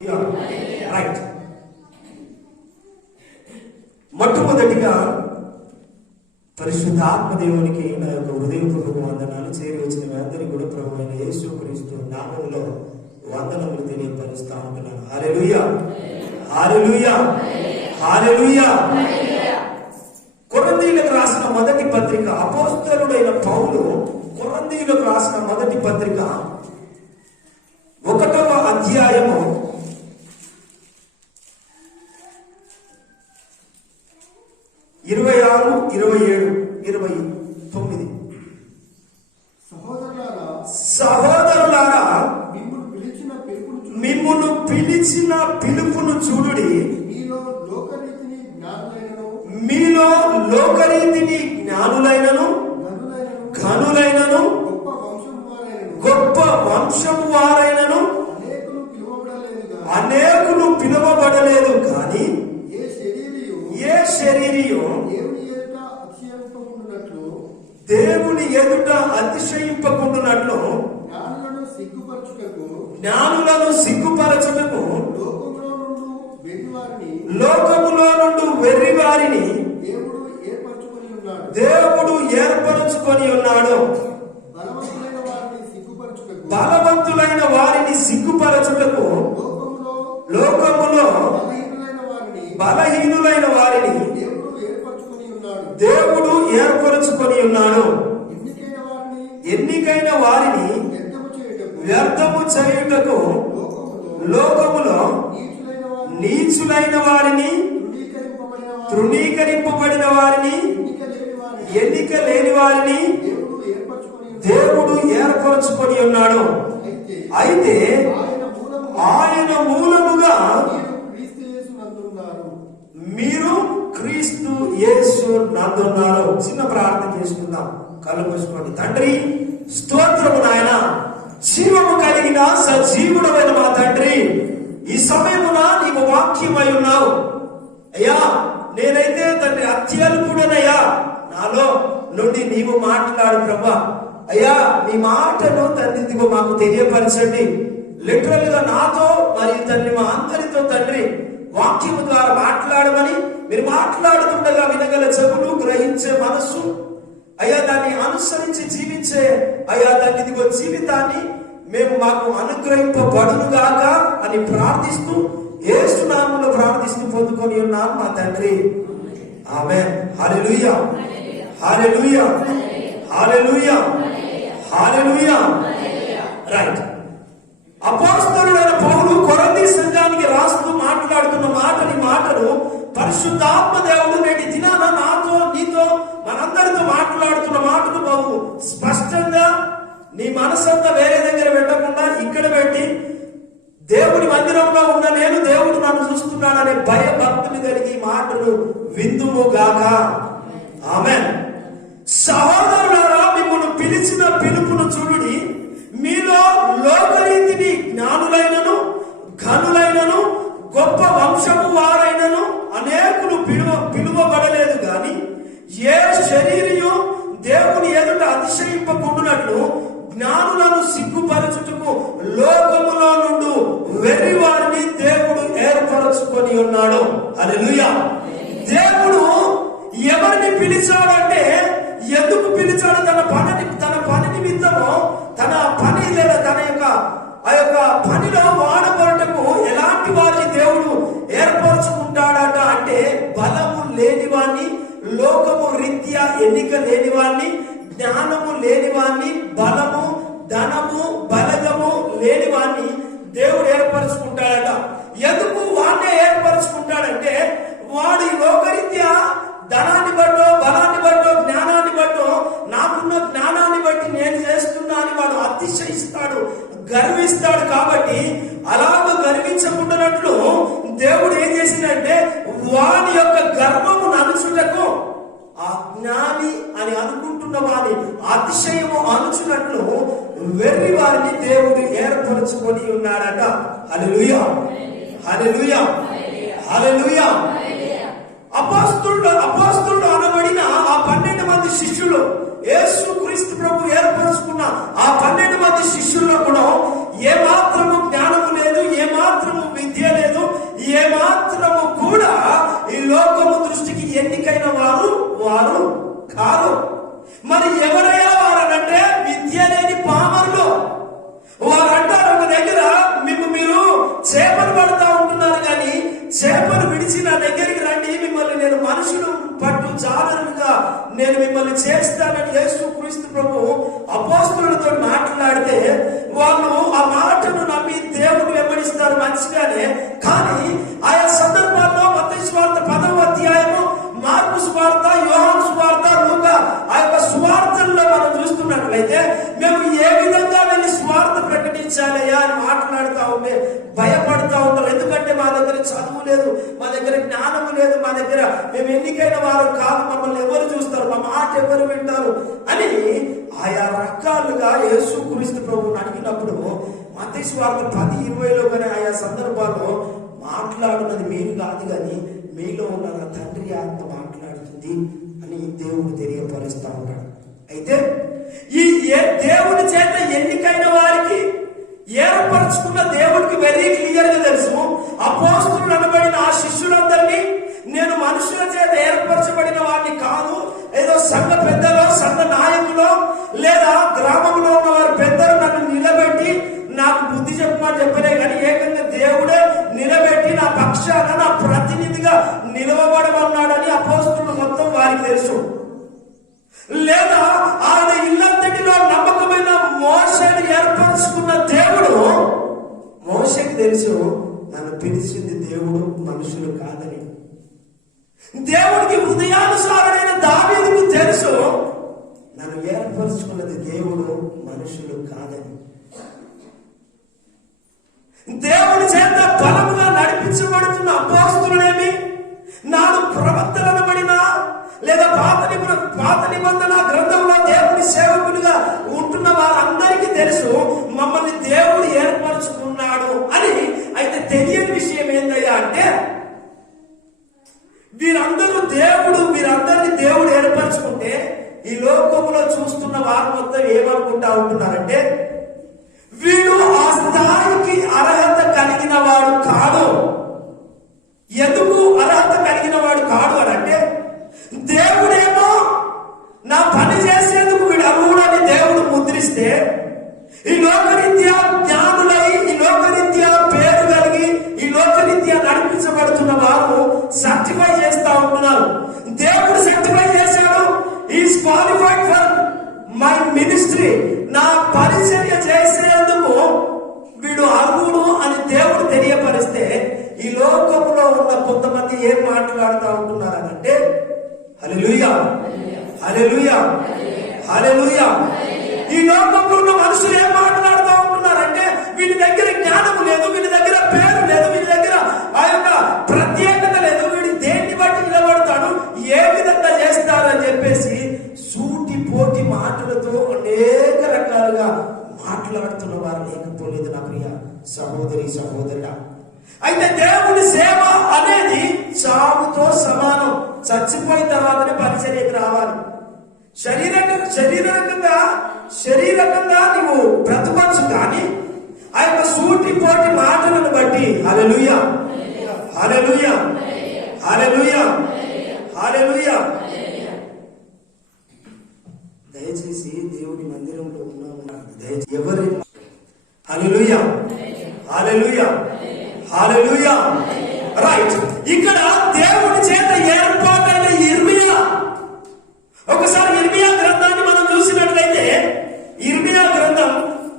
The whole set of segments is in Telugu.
రైట్. మొట్టమొదటిగా పరిశుద్ధ ఆత్మదేవునికి నా యొక్క హృదయపూర్వక వందనాలు. చేరి వచ్చిన మీ అందరికీ కూడా ప్రభు అయిన యేసుక్రీస్తు నామములో వందనములు తెలియపరుస్తా ఉంటున్నాను. హల్లెలూయా, హల్లెలూయా, హల్లెలూయా. కొరింథీయులకు రాసిన మొదటి పత్రిక, అపోస్తలుడైన పౌలు కొరింథీయులకు రాసిన మొదటి పత్రిక 1వ అధ్యాయము 26, 27, 29. సహోదరులారా, మిమ్మును పిలిచిన పిలుపును చూడుడి. మీలో లోకరీతిని జ్ఞానులైనను ఘనులైనను గొప్ప వంశము వారైనను అనేకులు పిలువబడలేదు కానీ ఏ శరీరియు దేవుని ఎదుట అతిశయింపకుండునట్లు జ్ఞానులను సిగ్గుపరచుటకు లోకములో నుండి వెర్రి వారిని దేవుడు ఏర్పరచుకొని ఉన్నాడు. బలవంతులైన వారిని సిగ్గుపరచుటకు లోకములో బలహీనులైన వారిని దేవుడు ఏర్పరచుకొని ఉన్నాడు. ఎన్నికైన వారిని వ్యర్థము చేయుటకు లోకములో నీచులైన వారిని, తృణీకరింపబడిన వారిని, ఎన్నిక లేని వారిని దేవుడు ఏర్పరచుకొని ఉన్నాడు. అయితే ఆయన మూలముగా మీరు క్రీస్తు యేసు నందున్నారు. చిన్న ప్రార్థన చేసుకుందాం. కళ్ళు మూసుకోండి. తండ్రి, స్తోత్రము నాయన, జీవము కలిగిన సజీవుడమైన మా తండ్రి, ఈ సమయమున నీవు వాక్యమై ఉన్నావు అయ్యా. నేనైతే తండ్రి అత్యల్పుడనయ్యా, నాలో నుండి నీవు మాట్లాడు ప్రభా. అయ్యా, నీ మాటను తండ్రి నీవు మాకు తెలియపరచండి. లిటరల్ గా నాతో మరియు తండ్రి మా అందరితో తండ్రి వాక్యము ద్వారా మాట్లాడమని, మీరు మాట్లాడుతుండగా వినగల చెవులు, గ్రహించే మనస్సు అయ్యా, దాన్ని అనుసరించి జీవించే అయ్యా దాన్ని ఇదిగో జీవితాన్ని మేము మాకు అనుగ్రహింపబడునుగాక అని ప్రార్థిస్తూ యేసు నామములో ప్రార్థిస్తూ పొందుకొని ఉన్నాం మా తండ్రి. ఆమేన్. హల్లెలూయా, హల్లెలూయా, హల్లెలూయా, హల్లెలూయా. రైట్. అపోస్తలుడైన పౌలు కొరింథీ సంఘానికి రాస్తూ మాట్లాడుతున్న మాటలు పరిశుద్ధాత్మ దేవుడు నేటి దినాన నాతో, నీతో, మనందరితో మాట్లాడుతున్న మాటలు బాబు స్పష్టంగా నీ మనసంతా వేరే దగ్గర పెట్టకుండా ఇక్కడ పెట్టి, దేవుని మందిరంలో ఉన్న నేను దేవుడు నన్ను చూస్తున్నాడనే భయభక్తులు కలిగి మాటలు విందుము గాక. ఆమేన్. సహోదరులారా, మిమ్మల్ని పిలిచిన పిలుపును చూడుడి. మీలో లోకరీతిని జ్ఞానులైనను ఘనులైనను గొప్ప వంశము వారైనను అనేకులు పిలువబడలేదు గాని ఏ శరీరియు దేవుని ఎదుట అతిశయింపకుండునట్లు జ్ఞానులను సిగ్గుపరచుటకు లోకములో నుండి వెర్రి వారిని దేవుడు ఏర్పరచుకొని ఉన్నాడు. హల్లెలూయా. దేవుడు ఎవరిని పిలిచాడంటే, ఎందుకు పిలిచాడు? తన పని నిమిత్తము, తన పని లేదా తన యొక్క పనిలో వాడబడటకు ఎలాంటి వారిని దేవుడు ఏర్పరచుకుంటాడట అంటే, బలము లేని వాణ్ణి, లోకము రీత్యా ఎన్నిక లేని వాణ్ణి, జ్ఞానము లేని వాణ్ణి, బలము, ధనము, బలగము లేని వాణ్ణి దేవుడు ఏర్పరచుకుంటాడట. ఎందుకు వాణ్ణే ఏర్పరచుకుంటాడంటే, వాడు ఈ లోకరీత్యా ధనాన్ని బట్టో, బలాన్ని బట్టో, జ్ఞానాన్ని బట్టో, నాకున్న జ్ఞానాన్ని బట్టి నేను చేస్తున్నా అని వాడు అతిశయిస్తాడు, గర్విస్తాడు. కాబట్టి అలాగ గర్వించకుండానట్లు దేవుడు ఏం చేసిందంటే, వాని యొక్క గర్వము అణుచుటకు, ఆ జ్ఞాని అని అనుకుంటున్న వాని అతిశయము అణుచునట్లు వెర్రి వారిని దేవుడు ఏర్పరచుకొని ఉన్నాడట. హల్లెలూయా, హల్లెలూయా, హల్లెలూయా. అపోస్తలుడు అనబడిన ఆ 12 మంది శిష్యులు, యేసు క్రీస్తు ప్రభు ఏర్పరచుకున్న ఆ 12 మంది శిష్యుల్లో కూడా ఏమాత్రము జ్ఞానము లేదు, ఏమాత్రము విద్య నేను మనుషులు పట్టు జాలరులుగా నేను మిమ్మల్ని చేస్తానని యేసుక్రీస్తు ప్రభు అపోస్తలులతో మాట్లాడితే వాళ్ళు ఆ మాటను నమ్మి దేవుని వెంబడిస్తారు మంచిగానే. కానీ ఆయా సందర్భాల్లో మత్తయి సువార్త 10వ అధ్యాయము, మార్కు సువార్త, యోహాను సువార్త, లూకా ఆ యొక్క సువార్తల్లో మనం చూస్తున్నట్లయితే మేము ఏ విధంగా వెళ్ళి సువార్త ప్రకటించాలయ్యా అని మాట్లాడుతూ ఉంటే భయపడుతూ ఉంటారు. ఎందుకంటే మా దగ్గర చదువు లేదు, మా దగ్గర జ్ఞానము లేదు, మా దగ్గర మేము ఎన్నికైన వారు కాదు, మమ్మల్ని ఎవరు చూస్తారు, మా మాట ఎవరు వింటారు అని ఆయా రకాలుగా యేసుక్రీస్తు ప్రభువుని అడిగినప్పుడు మత్తయి సువార్త 10:20లో కానీ ఆయా సందర్భాల్లో మాట్లాడున్నది మీరు కాదు కానీ మీలో ఉన్న నా తండ్రి ఆత్మ మాట్లాడుతుంది అని దేవుడు తెలియపరుస్తూ ఉంటాడు. అయితే ఈ దేవుడి చేత ఎన్నికైన వారికి ఏర్పరచుకున్న దేవుడికి వెరీ క్లియర్ గా తెలుసు. అపోస్తలులు అనబడిన ఆ శిష్యులందరినీ నేను మనుషుల చేత ఏర్పరచబడిన వాడిని కాదు, ఏదో సంఘ పెద్దలో సంఘ నాయకులో లేదా గ్రామంలో ఉన్న వారి పెద్దలు నన్ను నిలబెట్టి నాకు బుద్ధి చెప్పమని చెప్పలే కానీ ఏకంగా దేవుడే నిలబెట్టి నా పక్షాన నా ప్రతినిధిగా నిలవబడమన్నాడని అపోస్తలులు మొత్తం వారికి తెలుసు. లేదా ఆయన ఇల్లంతటిలో నమ్మకమైన మోషేను ఏర్పరచుకున్న దేవుడు మోషేకి తెలుసు నన్ను పిలిచింది దేవుడు మనుషులు కాదని. దేవుడికి హృదయానుసారమైన దావీదుకు తెలుసు నన్ను ఏర్పరచుకున్నది దేవుడు మనుషులు కాదని. దేవుడి చేత బలముగా నడిపించబడుతున్న అపోస్తలులేమి, నాడు ప్రవక్తలనబడిన లేదా పాత నిబంధన గ్రంథంలో దేవుడి సేవకులుగా ఉంటున్న వారందరికీ తెలుసు మమ్మల్ని దేవుడు ఏర్పరచుకున్నాడు అని. అయితే తెలియని విషయం ఏందయ్యా అంటే వీరందరినీ దేవుడు ఏర్పరచుకుంటే ఈ లోకంలో చూస్తున్న వారు మొత్తం ఏమనుకుంటా ఉంటున్నారంటే వీడు ఆ స్థాయికి అర్హత కలిగిన వాడు కాడు. ఎందుకు అర్హత కలిగిన వాడు కాడు అని అంటే దేవుడేమో నా పని చేసేందుకు వీడు అర్హుడని దేవుడు ముద్రిస్తే ఈ లోకరీత్యా జ్ఞానులై ఈ లోకరీత్యా పేరు కలిగి ఈ లోకరీత్యా నడిపించబడుతున్న వారు సర్టిఫై చేస్తా ఉంటున్నారు. దేవుడు సర్టిఫై చేశాడు, is qualified for my ministry, నా పరిచర్య చేసేందుకు వీడు అర్హుడు అని దేవుడు తెలియపరిస్తే ఈ లోకంలో ఉన్న కొంతమంది ఏం మాట్లాడుతూ ఉంటున్నారనంటే హల్లెలూయా హల్లెలూయా హల్లెలూయా. ఈ లోకంలో ఉన్న మనుషులు ఏం మాట్లాడుతూ ఉంటున్నారంటే వీళ్ళ దగ్గర జ్ఞానం లేదు, వీళ్ళ దగ్గర పేరు లేదు, వీళ్ళ దగ్గర ఆ యొక్క ప్రత్యేకత లేదు, వీడి దేన్ని బట్టి నిలబడతాడు, ఏ విధంగా చేస్తారని చెప్పేసి సూటి పోటి మాటలతో అనేక రకాలుగా మాట్లాడుతున్న వారు లేకపోలేదు నా ప్రియ సహోదరి సహోదరుడా. అయితే దేవుడి సేవ అనేది చావుతో సమానం. చచ్చిపోయిన తర్వాతనే పరిచర్యకు రావాలి. శరీరకంగా నువ్వు బ్రతకొచ్చు, కానీ ఆ యొక్క సూటి పోటి మాటలను బట్టి హల్లెలూయా హల్లెలూయా హల్లెలూయా హల్లెలూయా. దయచేసి దేవుడి మందిరంలో ఉన్నాము, దయచేసి ఎవరి హల్లెలూయా హల్లెలూయా హల్లెలూయా. రైట్, ఇక్కడ దేవుడి చేత ఏర్పాటైన ఇర్మియా, ఒకసారి ఇర్మియా గ్రంథాన్ని మనం చూసినట్లయితే ఇర్మియా గ్రంథం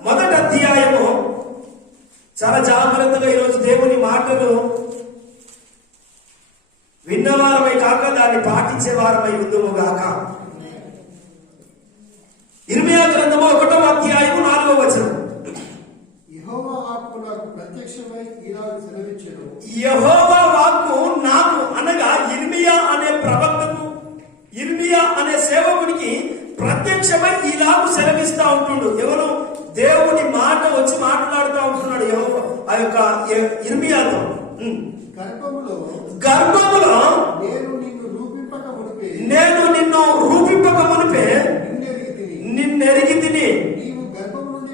1వ అధ్యాయము చాలా జాగ్రత్తగా ఈరోజు దేవుని మాటలు విన్నవారమై కాక దాన్ని పాటించే వారమై ఉందుము గాక. ఇర్మియా గ్రంథము 1వ అధ్యాయము 4వ వచనం. యెహోవా వాక్కు నాకు ప్రత్యక్షమై ఈనాడు సెలవిచ్చెను. యెహోవా వాక్కు నాకు అనగా ఇర్మియా అనే ప్రవక్తకు, ఇర్మియా అనే సేవకునికి ప్రత్యక్షమై ఇలాగు సెలవిస్తా ఉంటుండు. ఎవరు? దేవుని మాట వచ్చి మాట్లాడుతూ ఉంటున్నాడు యెహోవా ఆ యొక్క ఇర్మియాతో. గర్భములో నేను నిన్ను రూపింపక మునిపే నిన్నెరిగితిని, నీవు గర్భము నుండి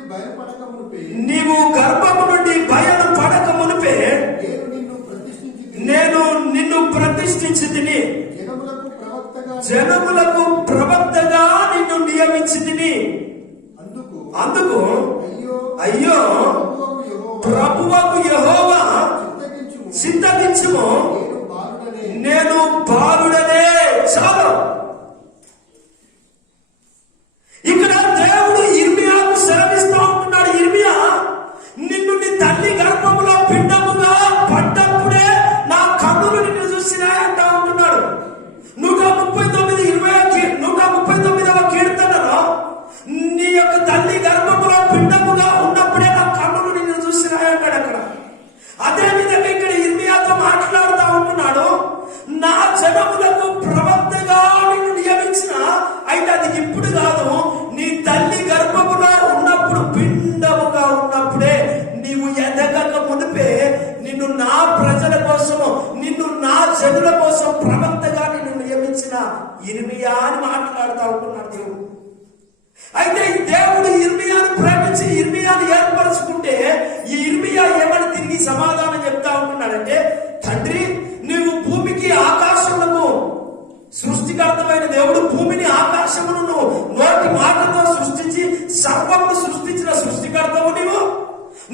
బయలుపడక మునిపే నేను నిన్ను ప్రతిష్ఠించితిని, జనములకు ప్రవక్తగా నిన్ను నియమించితిని. అందుకు అయ్యో ప్రభువకు యెహోవా చింతకించుము, నేను బాలుడనే ప్రజల కోసము, నిన్ను నా జనుల కోసం ప్రవక్తగా నిన్ను నియమించిన ఇర్మియా అని మాట్లాడుతూ ఉంటున్నాడు దేవుడు. అయితే ఈ దేవుడు ఇర్మియాను ప్రేమించి ఇర్మియాను ఏర్పరచుకుంటే ఈ ఇర్మియా ఏమని తిరిగి సమాధానం చెప్తా ఉంటున్నాడంటే, తండ్రి నువ్వు భూమికి ఆకాశములను సృష్టికర్తమైన దేవుడు భూమిని ఆకాశమును నోటి మాటతో సృష్టించి సర్వమును సృష్టించిన సృష్టికర్తవు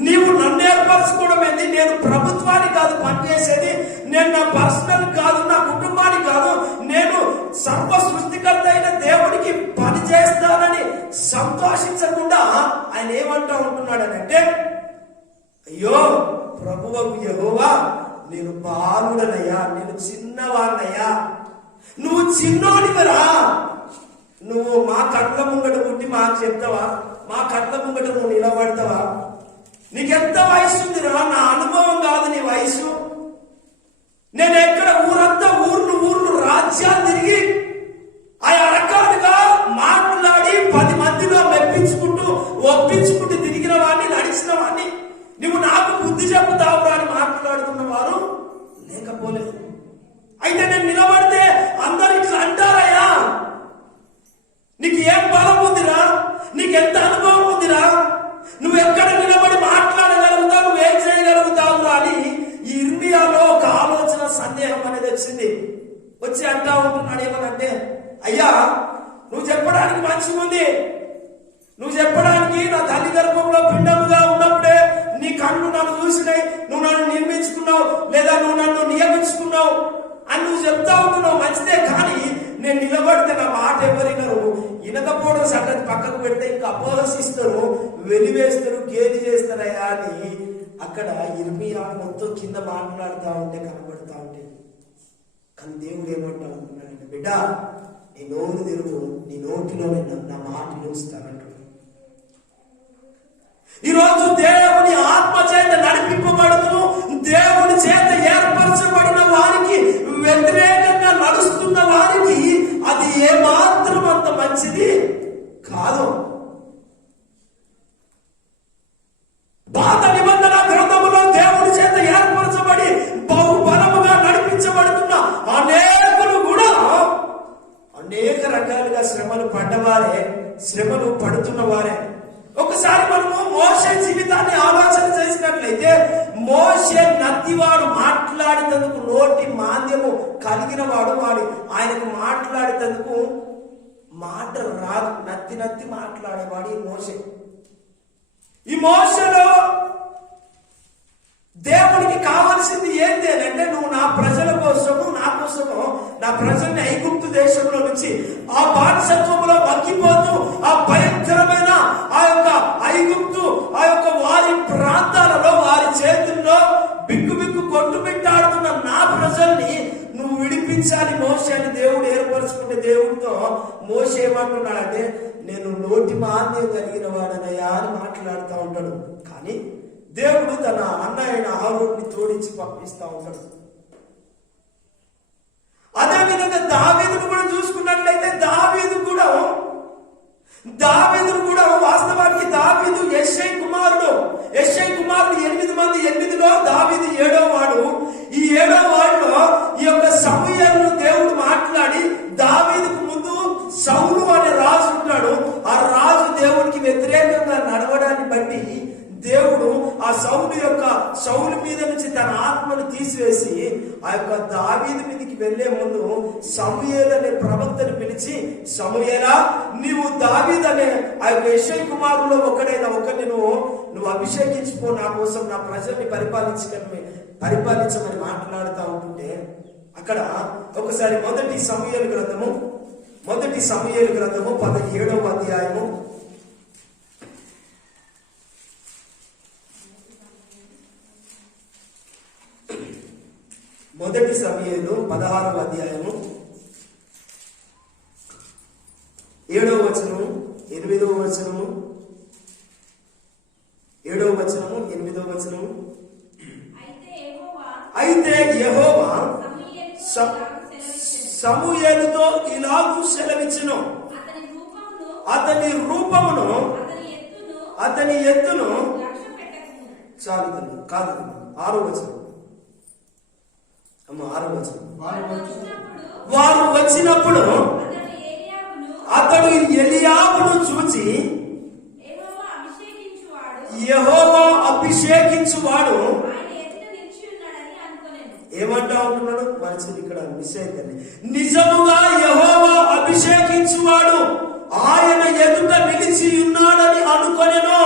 నీవు నన్ను ఏర్పరచుకోవడం ఏంది? నేను ప్రభుత్వానికి కాదు పనిచేసేది, నేను నా పర్సనల్ కాదు, నా కుటుంబానికి కాదు, నేను సర్వ సృష్టికర్త అయిన దేవుడికి పని చేస్తానని సంతోషించకుండా ఆయన ఏమంటా ఉంటున్నాడనంటే, అయ్యో ప్రభువకు యెహోవా, నేను బాలుడనయ్యా, నేను చిన్నవాడినయ్యా, నువ్వు చిన్నోడివరా, నువ్వు మా కట్ల ముంగట పుట్టి మాకు చెప్తావా? మా కట్ల ముంగట నువ్వు నిలబడతావా? నీకెంత వయసు ఉందిరా? నా అనుభవం కాదు నీ వయసు. నేను ఎక్కడ ఊర్లు రాజ్యాలు తిరిగి ఆయా రకాలుగా మాట్లాడి 10 మందిలో మెప్పించుకుంటూ ఒప్పించుకుంటూ తిరిగిన వాడిని, నడిచిన వాడిని, నువ్వు నాకు బుద్ధి చెబుతావురా అని మాట్లాడుతున్న వారు లేకపోలేదు. అయితే నేను నిలబడితే అందరు ఇట్లా అంటారయ్యా, నీకు ఏం బలం ఉందిరా, నీకెంత అనుభవం ఉందిరా, నువ్వు ఎక్కడ నిలబడి మాట్లాడగలుగుతావు, నువ్వేం చేయగలుగుతావురా అని ఈ ఇర్మియాలో ఒక ఆలోచన, సందేహం అనేది వచ్చింది. వచ్చి అంటా ఉంటున్నాడు ఏమనంటే, అయ్యా నువ్వు చెప్పడానికి మంచిగా ఉంది, నువ్వు చెప్పడానికి నా తల్లి గర్భంలో పిండముగా ఉన్నప్పుడే నీ కళ్ళు నన్ను చూసినాయి, నువ్వు నన్ను నిర్మించుకున్నావు లేదా నువ్వు నన్ను నియమించుకున్నావు అని నువ్వు చెప్తా ఉంటున్నావు, మంచిదే. కానీ నేను నిలబడితే నా మాట ఎవరినరు, వినకపోవడం సంగతి పక్కకు పెడితే ఇంకా అపహసిస్తారు, వెలివేస్తారు, గేలి చేస్తారయ్యా అని అక్కడ ఇర్మియా మొత్తం కింద మాట్లాడుతూ ఉంటే కనబడతా ఉంటే, కానీ దేవుడు ఏమంటా ఉంటున్నాడంటే, బిడ్డ నీ నోరు తెరువు, నీ నోటిలో నా మాట ఉంచుతానంటాడు. ఈరోజు దేవుని ఆత్మ చేత నడిపింపబడుతూ దేవుని చేత ఏర్పరచబడిన వారికి వ్యతిరేకంగా నడుస్తున్న వారికి అది ఏమాత్రం అంత మంచిది కాదు. పాత నిబంధన గ్రంథములో దేవుని చేత ఏర్పరచబడి బహుబలముగా నడిపించబడుతున్న అనేకులు కూడా అనేక రకాలుగా శ్రమలు పడ్డవారే, శ్రమలు పడుతున్న వారే. ఒకసారి మనము మోషే జీవితాన్ని ఆలోచన చేసినట్లయితే, మోషే నత్తివాడు, మాట్లాడేందుకు నోటి మాంద్యము కలిగిన వాడు, ఆయనకు మాట్లాడేందుకు మాట రాదు, నత్తి మాట్లాడేవాడు ఈ మోషే. ఈ మోషలో దేవునికి కావాల్సింది ఏంటి అంటే, నువ్వు నా ప్రజల కోసము, నా కోసము నా ప్రజల్ని ఐగుప్తు దేశంలో నుంచి ఆ బానిసత్వంలో మగ్గిపోతూ ఆ భయంకరమైన ఆ యొక్క ఐగుప్తు ఆ యొక్క వారి ప్రాంతాలలో వారి చేతుల్లో బిక్కు కొట్టుమిట్టాడుతున్న నా ప్రజల్ని నువ్వు విడిపించాలి మోషే అని దేవుడు ఏర్పరచుకుంటే, దేవుడితో మోషే ఏమంటున్నాడంటే, నేను నోటి మాంద్యం కలిగిన వాడనయ్యా అని మాట్లాడుతూ ఉంటాడు. కానీ దేవుడు తన అన్న అయిన ఆరోగ్యాన్ని తోడించి పంపిస్తా ఉంటాడు. అదేవిధంగా దావీదును కూడా చూసుకున్నట్లయితే, దావీదును కూడా వాస్తవానికి దావీదు యెష్షై కుమారుడు 8 మంది, 8లో దావీదు 7వ వాడు. ఈ 7వ వాడిలో ఈ యొక్క సమూయేలును దేవుడు మాట్లాడి, దావీదుకు ముందు సౌలు అనే రాజు ఉంటాడు, ఆ రాజు దేవుడికి వ్యతిరేకంగా నడవడాన్ని బట్టి దేవుడు ఆ సౌలు మీద నుంచి తన ఆత్మను తీసివేసి ఆ యొక్క దావీదు మీదకి వెళ్లే ముందు సమూయేలు అనే ప్రవక్తను పిలిచి, సమూయేలా, నీవు దావీదు అనే ఆ యొక్క యెష్షై కుమారులో ఒకరిని నువ్వు అభిషేకించుకో, నా కోసం నా ప్రజల్ని పరిపాలించమని మాట్లాడుతూ ఉంటుంటే, అక్కడ ఒకసారి మొదటి సమూయేలు గ్రంథము 17వ అధ్యాయము 16వ అధ్యాయము 7వ వచనము 8వ వచనము 7వ వచనము 8వ వచనము. అయితే యెహోవా సమూయేలుతో ఇలాగూ సెలవిచ్చెను, అతని రూపమును అతని ఎత్తును చాలు కాదు. 6వ వచనం, వచనం. వారు వారు వచ్చినప్పుడు అతడు ఎలియాబును చూచి, యెహోవా అభిషేకించువాడు ఏమంటా ఉంటున్నాడు? మంచిది, ఇక్కడ మిస్ అయిందండి. నిజముగా యెహోవా అభిషేకించువాడు ఆయన ఎదుట నిలిచి ఉన్నాడని అనుకొనెను.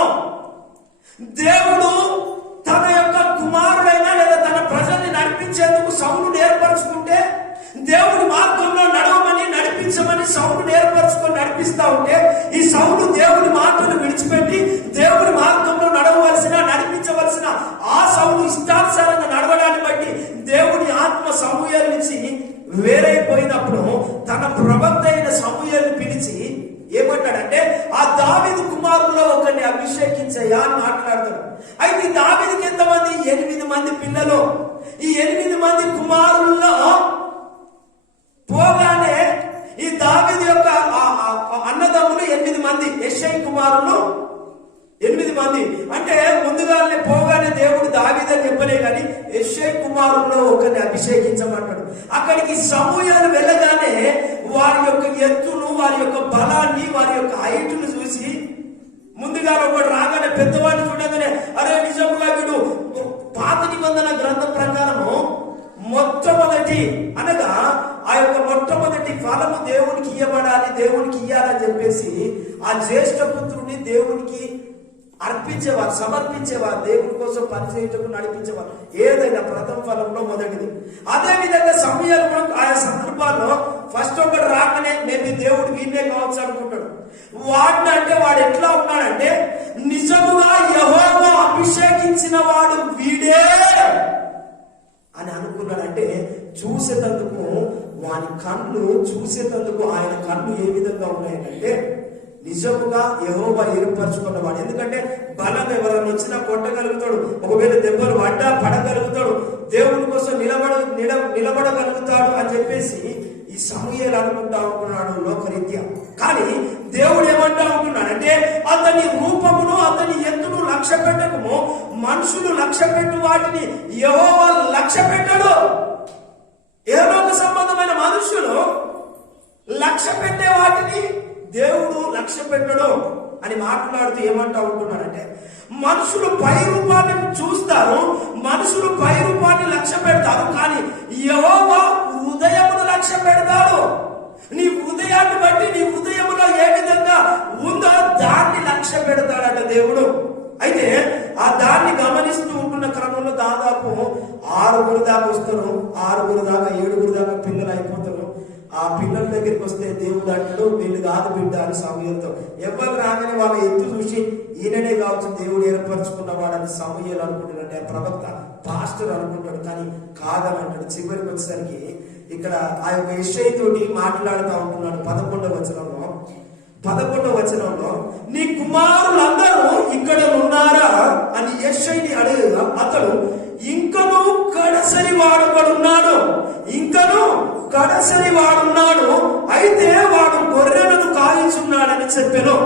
దేవుడు తన యొక్క కుమారుడైనా లేదా తన ప్రజల్ని నడిపించేందుకు సౌలును ఏర్పరచుకుంటే, దేవుడి మార్గంలో నడవమని నడిపించమని సౌలును ఏర్పరచుకొని నడిపిస్తా ఉంటే, ఈ సౌలు దేవుడి మాటను విడిచిపెట్టి దేవుడి మార్గంలో నడవవలసిన నడిపించవలసిన ఆ సౌలు ఇష్టానుసారంగా నడవడాన్ని బట్టి దేవుని ఆత్మ సమూయేలు నుంచి వేరైపోయినప్పుడు తన ప్రవక్త అయిన సమూయేలుని పిలిచి ఏమంటాడంటే, ఆ దావీదు కుమారుల్లో ఒకరిని అభిషేకించయ్యా అని మాట్లాడతాడు. అయితే దావీదుకి ఎంతమంది? 8 మంది పిల్లలు. ఈ 8 మంది కుమారుల్లో పోగానే ఈ దావీదు యొక్క అన్నదమ్ములు 8 మంది, యెష్షయి కుమారులు 8 మంది. అంటే ముందుగానే పోగానే దేవుడు దావీదని చెప్పలే కానీ యెష్షయి కుమారుల్లో ఒకరిని అభిషేకించమంటాడు. అక్కడికి సమూయేలు వెళ్ళగానే వారి యొక్క ఎత్తును, వారి యొక్క బలాన్ని, వారి యొక్క హైట్ను చూసి ముందుగా ఒకడు రాగానే పెద్దవాడిని చూడగానే అరే నిజంగా వీడు పాత నిబంధన గ్రంథం ప్రకారము మొట్టమొదటి అనగా ఆ యొక్క మొట్టమొదటి ఫలము దేవునికి ఇయ్యబడాలి, దేవునికి ఇయ్యాలని చెప్పేసి ఆ జ్యేష్ఠ పుత్రుడిని దేవునికి అర్పించేవారు, సమర్పించేవారు, దేవుని కోసం పనిచేయటకు నడిపించేవారు. ఏదైనా ప్రథమ ఫలంలో మొదటిది. అదే విధంగా సమయాలు కూడా ఆయా సందర్భాల్లో ఫస్ట్ ఒకటి రాగానే నేను దేవుడు వీళ్ళే కావచ్చు అనుకుంటాడు. వాడిని అంటే వాడు ఎట్లా ఉన్నాడంటే, నిజముగా యెహోవా అభిషేకించిన వాడు వీడే అని అనుకున్నాడంటే, చూసేటందుకు వాని కళ్ళు చూసేటందుకు ఆయన కళ్ళు ఏ విధంగా ఉన్నాయంటే నిజముగా యెహోవా ఏర్పరచుకున్నవాడు. ఎందుకంటే బలం ఎవరైనా వచ్చినా కొట్టగలుగుతాడు, ఒకవేళ దెబ్బలు పడగలుగుతాడు, దేవుని కోసం నిలబడగలుగుతాడు అని చెప్పేసి ఈ సమూయేలు అనుకుంటా ఉంటున్నాడు లోకరీత్యా. కానీ దేవుడు ఏమంటా ఉంటున్నాడంటే, అతని రూపమును అతని ఎత్తును లక్ష్య పెట్టకము. మనుషులు లక్ష్య పెట్టు వాటిని యెహోవా లక్ష్య పెట్టడు. ఏలోక సంబంధమైన మనుషులు లక్ష్య పెట్టే వాటిని దేవుడు లక్ష్య పెట్టడు అని మాట్లాడుతూ ఏమంటా ఉంటున్నాడంటే, మనుషులు పై రూపాన్ని చూస్తారు, మనుషులు పై రూపాన్ని లక్ష్య పెడతారు, కానీ యెహోవా హృదయమును లక్ష్య పెడతాడు. నీ హృదయాన్ని బట్టి నీ హృదయములో ఏ విధంగా ఉందో దాన్ని లక్ష్య పెడతాడట దేవుడు. అయితే ఆ దాన్ని గమనిస్తూ ఉంటున్న క్రమంలో దాదాపు 6 దాకా వస్తారు, 6 దాకా 7 దాకా పిల్లలు అయిపోతారు. ఆ పిల్లల దగ్గరికి వస్తే దేవుడు అంటాడు, వీళ్ళు కాదు బిడ్డ అని సమూయేలుతో. ఎవరు రాగానే వాళ్ళ ఎత్తు చూసి ఈయననే కావచ్చు దేవుడు ఏర్పరచుకున్నవాడని సమూయేలు అనుకుంటాడంటే, ఆ ప్రవక్త పాస్టర్ అనుకుంటాడు, కానీ కాదని అంటాడు. చివరికి వచ్చేసరికి ఇక్కడ ఆ యొక్క యెష్షయి తోటి మాట్లాడుతూ ఉంటున్నాడు. 11వ వచనంలో నీ కుమారులందరూ ఇక్కడ ఉన్నారా అని యెష్షయిని అడగగా అతడు ఇంకను కడసరి వాడున్నాడు, ఇంకను కడసరి వాడున్నాడు, అయితే వాడు గొర్రెలను కాయించున్నాడని చెప్పాను.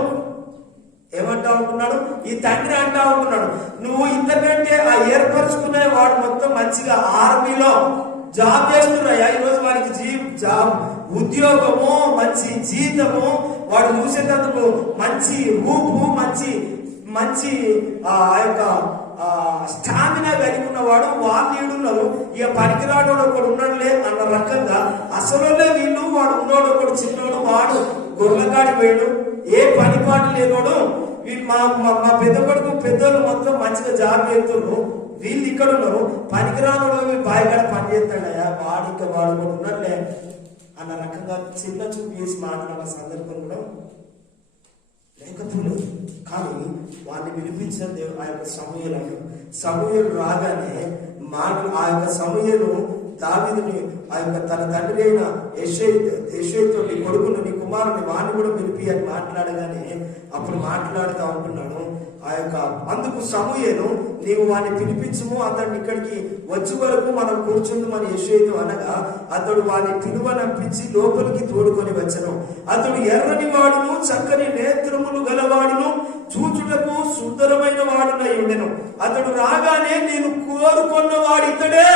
ఏమంటా ఉంటున్నాడు? ఈ తండ్రి అంటా ఉంటున్నాడు, నువ్వు ఇంతకంటే ఆ ఏర్పరచుకునే వాడు మొత్తం మంచిగా ఆర్మీలో జాబ్ చేస్తున్నాయా, ఈరోజు వాడికి జాబ్ ఉద్యోగము, మంచి జీతము, వాడు చూసేటందుకు మంచి రూపు, మంచి ఆ యొక్క స్టామినా కలిగి ఉన్నవాడు, వాళ్ళు ఇక పనికిరాడు ఒకడు ఉన్నాడులే అన్న రకంగా అసలులే వీళ్ళు, వాడు ఉన్నోడు ఒకడు చిన్నోడు, వాడు గొర్రెకాడి పోయాడు, ఏ పని పాటు లేనోడు. మా పెద్ద కొడుకు పెద్దోళ్ళు మొత్తం మంచిగా జాబ్ చేస్తున్నారు, వీళ్ళు ఇక్కడ ఉన్నారు, పనికిరాను బాయికాడ పని చేస్తాడయా, వాడు కూడా ఉన్నట్లే అన్న రకంగా చిన్న చూపు చేసి మాట్లాడిన సందర్భం కూడా లేకపోలేదు. కానీ వాడిని వినిపించిన దేవుడు ఆ యొక్క సమూయేలు అంటాడు. సమూయేలు రాగానే ఆ యొక్క సమూయేలు దావీదుని ఆ యొక్క తన తండ్రి అయిన యెష్షయితో నీ కొడుకును, నీ కుమారుని వాడిని కూడా పిలిపి అని మాట్లాడగానే అప్పుడు మాట్లాడుతూ ఉంటున్నాడు. ఆ యొక్క అందుకు సమూయేలు నీవు వాడిని పిలిపించుము, అతన్ని ఇక్కడికి వచ్చే వరకు మనం కూర్చుందామని యెష్షయితో అనగా అతడు వాడిని పిలువనంపించి లోపలికి తోడుకొని వచ్చను. అతడు ఎర్రని వాడును, చక్కని నేత్రములు గలవాడును, చూచుటకు సుందరమైన వాడునై ఉండెను. అతడు రాగానే నేను కోరుకున్న వాడితడే,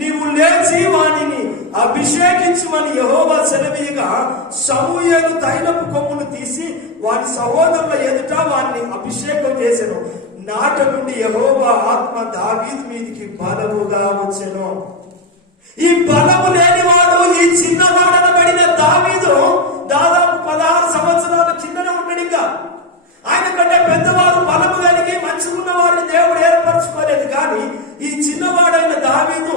నీవు లేచి వానిని అభిషేకించుమని యెహోవా సెలవీయగా సమూయేలు తైలపు కొమ్మును తీసి వాని సహోదరుల ఎదుట వారిని అభిషేకం చేసెను. నాట నుండి యెహోవా ఆత్మ దావీదు మీదికి బలముగా వచ్చెను. ఈ బలము లేనివాడు, ఈ చిన్నవాడనబడిన దావీదు దాదాపు 16 సంవత్సరాల కిందనే ఉన్నాడు. ఇంకా ఆయన కంటే పెద్దవారు బలము కలిగి మంచిగున్న వారిని దేవుడు ఏర్పరచుకోలేదు. కానీ ఈ చిన్నవాడైన దావీదు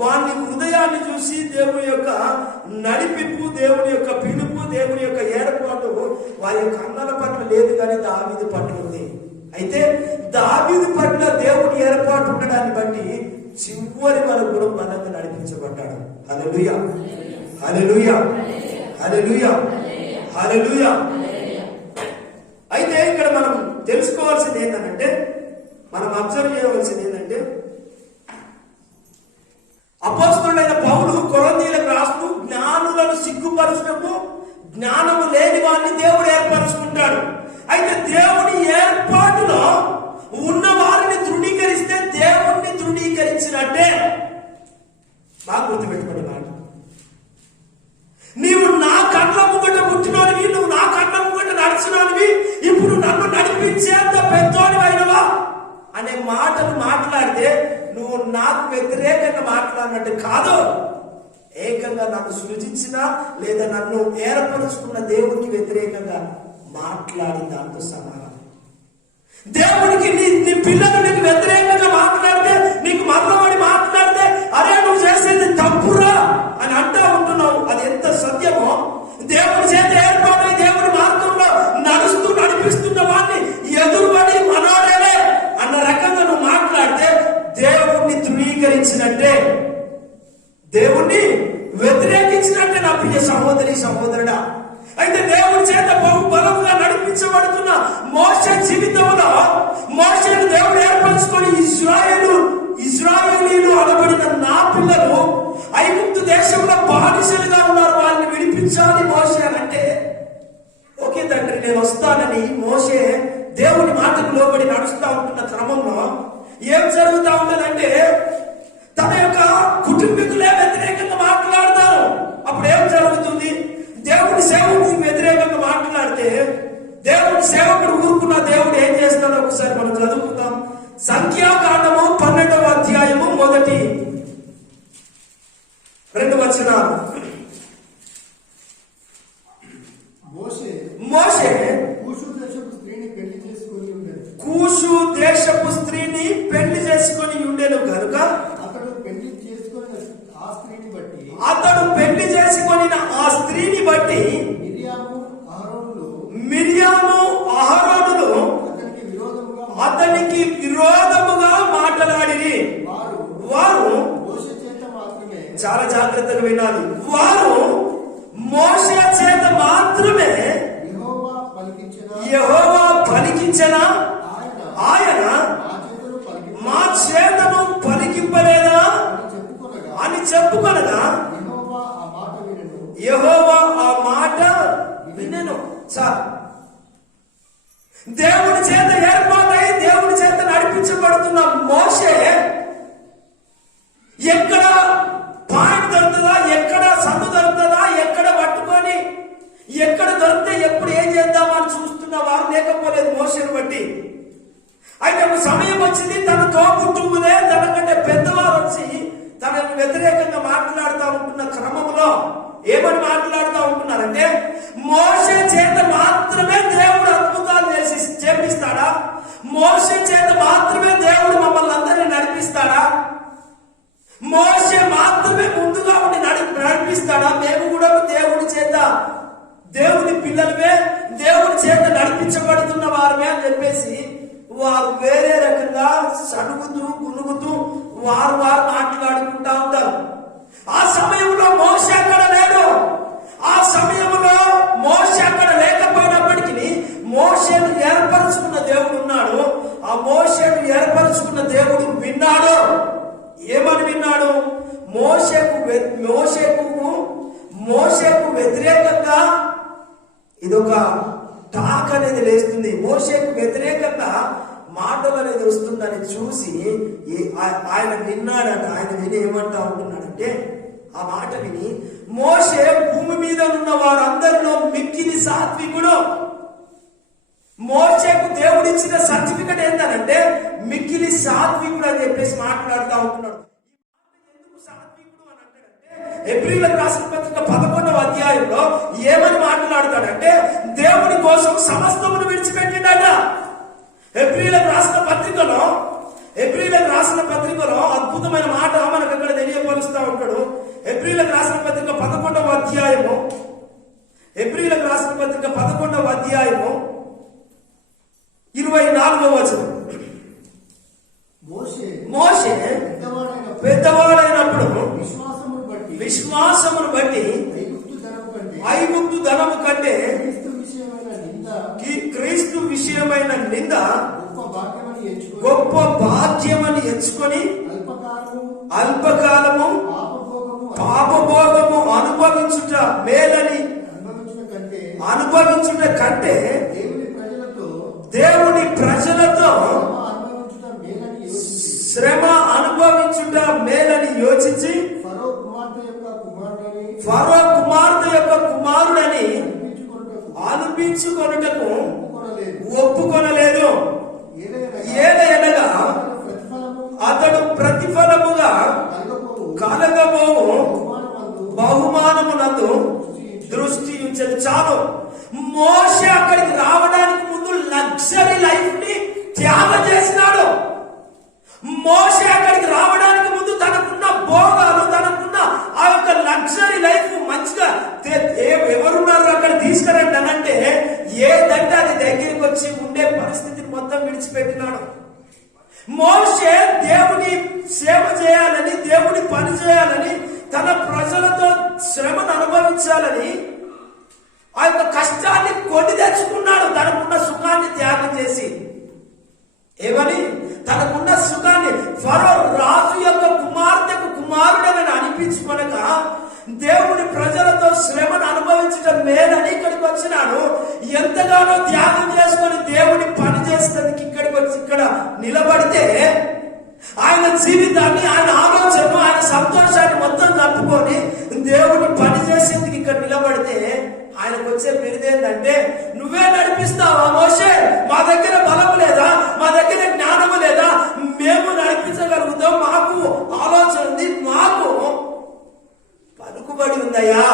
వాని హృదయాన్ని చూసి దేవుని యొక్క నడిపింపు, దేవుని యొక్క పిలుపు, దేవుని యొక్క ఏర్పాటు వారి యొక్క అన్నల పట్ల లేదు, కానీ దావీదు పట్ల ఉంది. అయితే దావీదు పట్ల దేవుని ఏర్పాటు ఉండడాన్ని బట్టి చివరి వరకు కూడా బలంగా నడిపించబడ్డాడు. హల్లెలూయా, హల్లెలూయా, హల్లెలూయా, హల్లెలూయా. అయితే ఇక్కడ మనం తెలుసుకోవాల్సింది ఏంటంటే, మనం అబ్జర్వ్ చేయవలసింది ఏంటంటే, అపోస్తలుడైన పౌలు కొరింథీయులకు రాస్తూ జ్ఞానులను సిగ్గుపరచుటకు జ్ఞానము లేని వారిని దేవుడు ఏర్పరచుకుంటాడు. అయితే దేవుని ఏర్పాటులో ఉన్న వారిని తృణీకరిస్తే దేవుణ్ణి తృణీకరించినట్టే. బాగా గుర్తుపెట్టుకోండి మాట. నీవు నా కళ్ళ ముంగట పుట్టినోనివి, నువ్వు నా కళ్ళ ముంగట నడిచినోనివి, ఇప్పుడు నన్ను నడిపించేంత పెద్దోనివి అయినవా అనే మాటలు మాట్లాడితే నువ్వు నాకు వ్యతిరేకంగా మాట్లాడినట్టు కాదు. ఏకంగా నన్ను సృజించిన లేదా నన్ను ఏర్పరుచుకున్న దేవునికి వ్యతిరేకంగా మాట్లాడి దాంతో సమానం. దేవునికి నీ పిల్లలు నీకు వ్యతిరేకంగా మాట్లాడితే, నీకు మతపడి మాట్లాడితే, అరే నువ్వు చేసేది తప్పురా అని అంటా ఉంటున్నావు. అది ఎంత సత్యమో, దేవుని చేత ఏర్పాటు దేవుని మార్గంలో నడుస్తూ నడిపిస్తున్న వాడిని ఎదురుపడి మనోడేలే అన్న రకంగా నువ్వు మాట్లాడితే దేవుణ్ణి తృణీకరించినట్టే, దేవుణ్ణి వ్యతిరేకించినట్టే నా ప్రియ సహోదరి సహోదరుడా. అయితే దేవుని చేత బహుబలముగా నడిపించబడుతున్న మోషే జీవితంలో మోషేను దేవుడు ఏర్పరచుకొని ఇశ్రాయేలీయులు అనబడిన నా పిల్లలు ఐగుప్తు దేశంలో బానిసలుగా ఉన్నారు, వాళ్ళని విడిపించాలి మోషే అంటే, ఓకే తండ్రి నేను వస్తానని మోషే దేవుని మాటకు లోబడి నడుస్తూ ఉంటున్న క్రమంలో ఏం జరుగుతూ ఉన్నదంటే, తన యొక్క కుటుంబీకులే వ్యతిరేకంగా మాట్లాడతారు. అప్పుడు ఏం జరుగుతుంది? దేవుడి సేవకుడికి వ్యతిరేకంగా మాట్లాడితే దేవుడి సేవకుడు ఊరుకున్న దేవుడు ఏం చేస్తాడో ఒకసారి మనం చదువుకుందాం. సంఖ్యాకాండము 12వ అధ్యాయము 1-2 వచనాలు. మోషే కూషు దేశపు స్త్రీని పెళ్లి చేసుకొని ఉండేను కనుక అతడు పెళ్లి చేసుకొని ఆ స్త్రీని బట్టి మిరియాము అహరోనులు అతనికి విరోధముగా మాట్లాడిరి. వారు చాలా జాగ్రత్తగా వినాలి. వారు మోషే చేత మాత్రమే యెహోవా పలికించిన ఆయన మా చేతను పలికింపలేదా అని చెప్పుకొనగా యెహోవా ఆ మాట వినెను. చాలు. దేవుడి చేత ఏర్పాటై దేవుడి చేత నడిపించబడుతున్న మోషే ఎక్కడ పాయింట్ దొరుకుతుందా, ఎక్కడ సందు దొరుకుతుందా, ఎక్కడ పట్టుకొని ఎక్కడ దొరికితే ఎప్పుడు ఏం చేద్దామని చూస్తున్న వారు లేకపోలేదు మోషేను బట్టి. అయితే ఒక సమయం వచ్చింది, తన తోబుట్టువులే తనకంటే పెద్దవారు వచ్చి తనకు వ్యతిరేకంగా మాట్లాడుతూ ఉంటున్న క్రమంలో ఏమని మాట్లాడుతూ ఉంటున్నారంటే, మోషే చేత మాత్రమే దేవుడు అద్భుతాలు చేపిస్తాడా? మోషే చేత మాత్రమే దేవుడు మమ్మల్ని అందరినీ నడిపిస్తాడా? మోషే మాత్రమే ముందుగా ఉండి నడిపిస్తాడా? మేము కూడా దేవుడి చేత, దేవుని పిల్లలమే, దేవుడి చేత నడిపించబడుతున్న వారమే అని చెప్పేసి వారు వేరే రకంగా సడుగుతూ గునుగుతూ వారు మాట్లాడుకుంటా ఉంటారు. ఆ సమయంలో మోషే అక్కడ లేడు. ఆ సమయంలో మోషే అక్కడ లేకపోయినప్పటికీ మోషేను ఏర్పరచుకున్న దేవుడు ఉన్నాడు. ఆ మోషేను ఏర్పరచుకున్న దేవుడు విన్నాడు. ఏమని విన్నాడు? మోషేకు వ్యతిరేకంగా ఇదొక టాక్ అనేది లేస్తుంది. మోషేకు వ్యతిరేకంగా మాటలు అనేది వస్తుందని చూసి ఆయన విన్నాడట. ఆయన విని ఏమంటా ఉంటున్నాడంటే, ఆ మాట విని, మోషే భూమి మీద ఉన్న వారందరిలో మిక్కిలి సాత్వికుడు. మోషేకు దేవుడిచ్చిన సర్టిఫికెట్ ఏంటంటే మిక్కిలి సాత్వికుడు అని చెప్పేసి మాట్లాడుతూ ఉంటున్నాడు. ఎందుకు సాత్వికుడు అని అంటాడంటే, హెబ్రీయులకు రాసిన పత్రిక 11వ అధ్యాయంలో ఏమని మాట్లాడతాడంటే, దేవుని కోసం సమస్తమును విడిచిపెట్టిండట. హెబ్రీయులకు రాసిన పత్రికలో అద్భుతమైన మాట మనకు అక్కడ తెలియపరుస్తూ ఉంటాడు. హెబ్రీయులకు రాసిన పత్రిక 11వ అధ్యాయము, హెబ్రీయులకు రాసిన పత్రిక 11వ అధ్యాయము 24వ వచనం. మోషే పెద్దవాడైనప్పుడు విశ్వాసమును బట్టి ఐగుప్తు ధనము కంటే క్రీస్తు విషయమైన నింద గొప్ప భాగ్యమని ఎంచుకొని అల్పకాలము పాపభోగము అనుభవించుట మేలని అనుభవించుట కంటే దేవుని ప్రజలతో శ్రమ అనుభవించుట మేలని యోచించి ఫరో కుమార్తె యొక్క కుమారుడని అనిపించుకొనుటకు ఒప్పుకొనలేదు. ఏదైనా అతడు ప్రతిఫలముగా కలగబోవు బహుమానమునందు దృష్టి ఉంచదు. చాలు. మోషే అక్కడికి రావడానికి ముందు లగ్జరీ లైఫ్ ని త్యాగం చేసినాడు. మోషే అక్కడికి రావడానికి ముందు తనకున్న భోగాలు, తనకున్న ఆ యొక్క లగ్జరీ లైఫ్ మంచిగా ఎవరున్నారు అక్కడ తీసుకురండి అనంటే ఏదంటే అది దగ్గరికి వచ్చి ఉండే పరిస్థితిని మొత్తం విడిచిపెట్టినాడు. మోషే దేవుని సేవ చేయాలని, దేవుని పని చేయాలని, తన ప్రజలతో శ్రమను అనుభవించాలని ఆ యొక్క కష్టాన్ని కొని తెచ్చుకున్నాడు. తనకున్న సుఖాన్ని త్యాగం చేసి ఏమని, తనకున్న సుఖాన్ని ఫరో రాజు యొక్క కుమార్తెకు కుమారుడని అనిపించుకొనక దేవుని ప్రజలతో శ్రమను అనుభవించడం మేలని ఇక్కడికి వచ్చినాడు. ఎంతగానో త్యాగం చేసుకొని దేవుని పని చేసేందుకు ఇక్కడికి వచ్చి ఇక్కడ నిలబడితే ఆయన జీవితాన్ని, ఆయన ఆలోచనను, ఆయన సంతోషాన్ని మొత్తం తప్పుకొని దేవుని పని చేసేందుకు ఇక్కడ నిలబడితే ఆయనకు వచ్చే బిరుదేంటంటే, నువ్వే నడిపిస్తావా మోషే? మా దగ్గర బలము లేదా, మా దగ్గర జ్ఞానము లేదా, మేము నడిపించగలుగుతాం, మాకు ఆలోచన ఉంది, మాకు పలుకుబడి ఉందయ్యా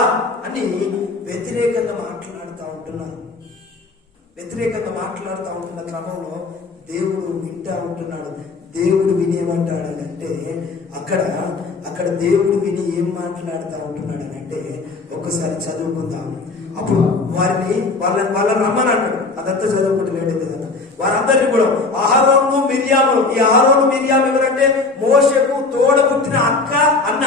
అని వ్యతిరేకంగా మాట్లాడుతూ ఉంటున్నారు. వ్యతిరేకంగా మాట్లాడుతూ ఉంటున్న క్రమంలో దేవుడు వింటా ఉంటున్నాడు. దేవుడు వినేమంటాడనంటే అక్కడ దేవుడు విని ఏం మాట్లాడుతూ ఉంటున్నాడనంటే, ఒక్కసారి చదువుకుందాం. అప్పుడు వాళ్ళని రమ్మని అంటాడు. అదంతా చదువుకుంటూ లేడైతే కదా. వారందరినీ కూడా అహరోను మిర్యాము, ఈ అహరోను మిర్యాము ఎవరంటే మోషేకు తోడబుట్టిన అక్క అన్న.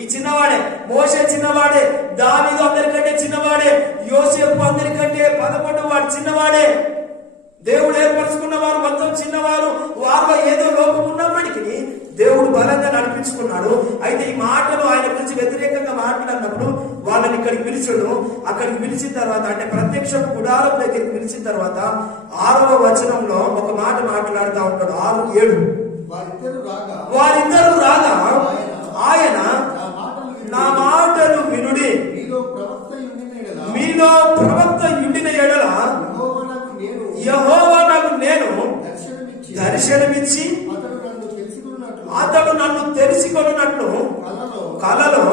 ఈ చిన్నవాడే మోషే, చిన్నవాడే దావీదు అందరికంటే చిన్నవాడే, యోసేపు అందరికంటే 11 వాడు చిన్నవాడే. దేవుడు ఏర్పరచుకున్న వారు మొత్తం చిన్నవారు. వారిలో ఏదో లోపం ఉన్నప్పటికీ దేవుడు బలంగా నడిపించుకున్నాడు. అయితే ఈ మాటలు ఆయన గురించి వ్యతిరేకంగా మాట్లాడినప్పుడు వాళ్ళని ఇక్కడికి పిలిచాడు. అక్కడికి పిలిచిన తర్వాత, అంటే ప్రత్యక్ష గుడారం దగ్గరికి పిలిచిన తర్వాత 6వ వచనంలో ఒక మాట మాట్లాడుతూ ఉంటాడు. 6-7 వారిద్దరు రాగా ఆయన, నా మాటలు వినుడి, మీలో ప్రవక్త యుండిన ఎడల యెహోవా నాకు నేను దర్శనమిచ్చి అతడు నన్ను తెలుసుకొనున్నట్లు కలలో